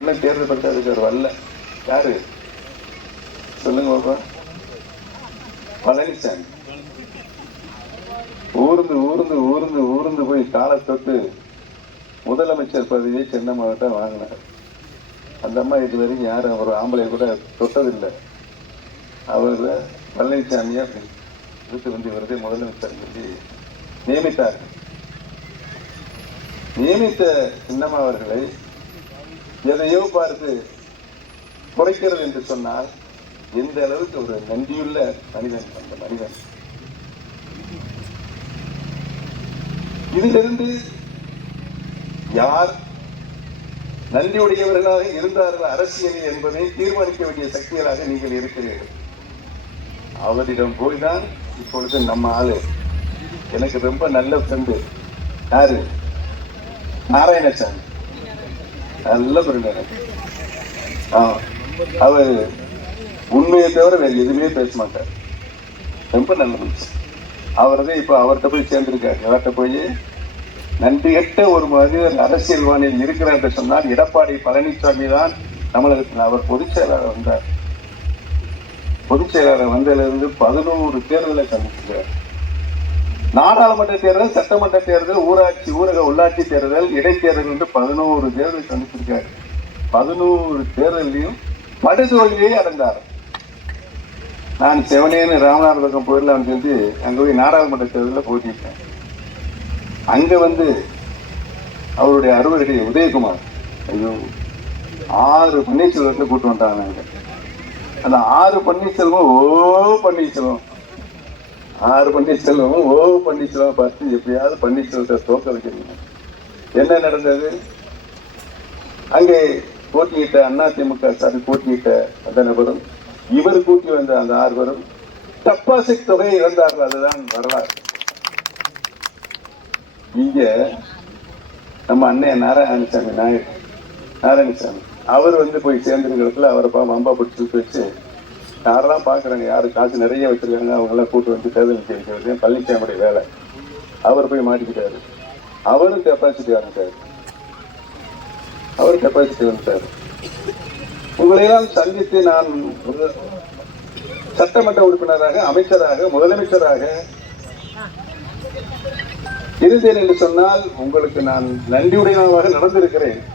தேர்தல் படுத்த அதுக்கு வரல. யாரு சொல்லுங்க பாப்பா? பழனிசாமி ஊர்ந்து ஊர்ந்து ஊர்ந்து ஊர்ந்து போய் காலை தொட்டு முதலமைச்சர் பதவியை சின்னம்மாவிட்ட வாங்கினார். அந்த அம்மா இது வரைக்கும் யாரும் ஒரு ஆம்பளை கூட தொட்டதில்லை. அவர் பழனிசாமியா இதுக்கு வந்து இவரதே முதலமைச்சர் சொல்லி நியமித்தார். நியமித்த சின்னம்மா அவர்களை எதையோ பார்த்து குறைக்கிறது என்று சொன்னால் எந்த அளவுக்கு ஒரு நன்றியுள்ள மனிதன் அந்த மனிதன். இதிலிருந்து யார் நன்றியுடையவர்களாக இருந்தார்கள் அரசியலில் என்பதை தீர்மானிக்க வேண்டிய சக்திகளாக நீங்கள் இருக்கிறீர்கள். அவரிடம் போய்தான் இப்பொழுது நம்ம ஆளு எனக்கு ரொம்ப நல்ல ஃப்ரெண்டு யாரு? நாராயணசாமி. நல்ல ஃப்ரெண்டு. அவர் உண்மையை தவிர வேற எதுவுமே பேச மாட்டார். ரொம்ப நல்ல மனுஷன். அவர்தான் இப்ப அவர்கிட்ட போய் சேர்ந்திருக்காரு. அவர்கிட்ட போய் நன்றி கெட்ட ஒரு மனிதர் அரசியல்வாணியில் இருக்கிறார் என்று சொன்னால் எடப்பாடி பழனிசாமி தான் தமிழகத்தில். அவர் பொதுச் செயலாளர் வந்தார். பொதுச் செயலாளர் வந்ததிலிருந்து 11 தேர்தலை சந்திக்கிறார். நாடாளுமன்ற தேர்தல், சட்டமன்ற தேர்தல், ஊராட்சி ஊரக உள்ளாட்சி தேர்தல், இடைத்தேர்தல் என்று 11 தேர்தல் சந்திச்சிருக்காரு. 11 தேர்தலையும் படுதோல்வியை அடைந்தார். நான் செவனேன்னு ராமநாதபுரம் போயிடலாம்னு சொல்லி அங்க போய் நாடாளுமன்ற தேர்தலில் போட்டிட்டேன். அங்க வந்து அவருடைய அறுவடை உதயகுமார் ஐயோ 6 பன்னீர்செல்வத்தை கூட்டு வந்தாங்க. அந்த 6 பன்னீர்செல்வம் பன்னீர்செல்வம் 6 பன்னீர்செல்வம் பன்னீர்செல்வம் பார்த்து எப்படியாவது பன்னீர்செல்வத்தை தோக்க வைக்கிறீங்க. என்ன நடந்தது? அங்கே போட்டியிட்ட அதிமுக சார்பில் போட்டியிட்ட அந்த நபரும் இவர் கூட்டி வந்த அந்த 6 பேரும் டெபாசிட் தொகையை இழந்தார்கள். அதுதான் வரலாறு. இங்க நம்ம அண்ணன் நாராயணசாமி அவர் வந்து போய் சேர்ந்திருக்கிறதுல அவரை வம்பா பிடிச்சி வச்சு யாரெல்லாம் பாக்குறாங்க, யாரு காசு நிறைய வச்சிருக்காங்க அவங்க எல்லாம் கூட்டு வந்து தேர்தல் நிக்க வைக்கிறது பழனிசாமியுடைய வேலை. அவர் போய் மாட்டிக்கிட்டாரு. அவரும் டெபாசிட் ஆரம்பிச்சாரு. அவர் டெபாசிட் வந்துட்டாரு. உங்களையெல்லாம் சந்தித்து நான் சட்டமன்ற உறுப்பினராக, அமைச்சராக, முதலமைச்சராக இருந்தேன் என்று சொன்னால் உங்களுக்கு நான் நன்றியுடையவனாக நடந்திருக்கிறேன்.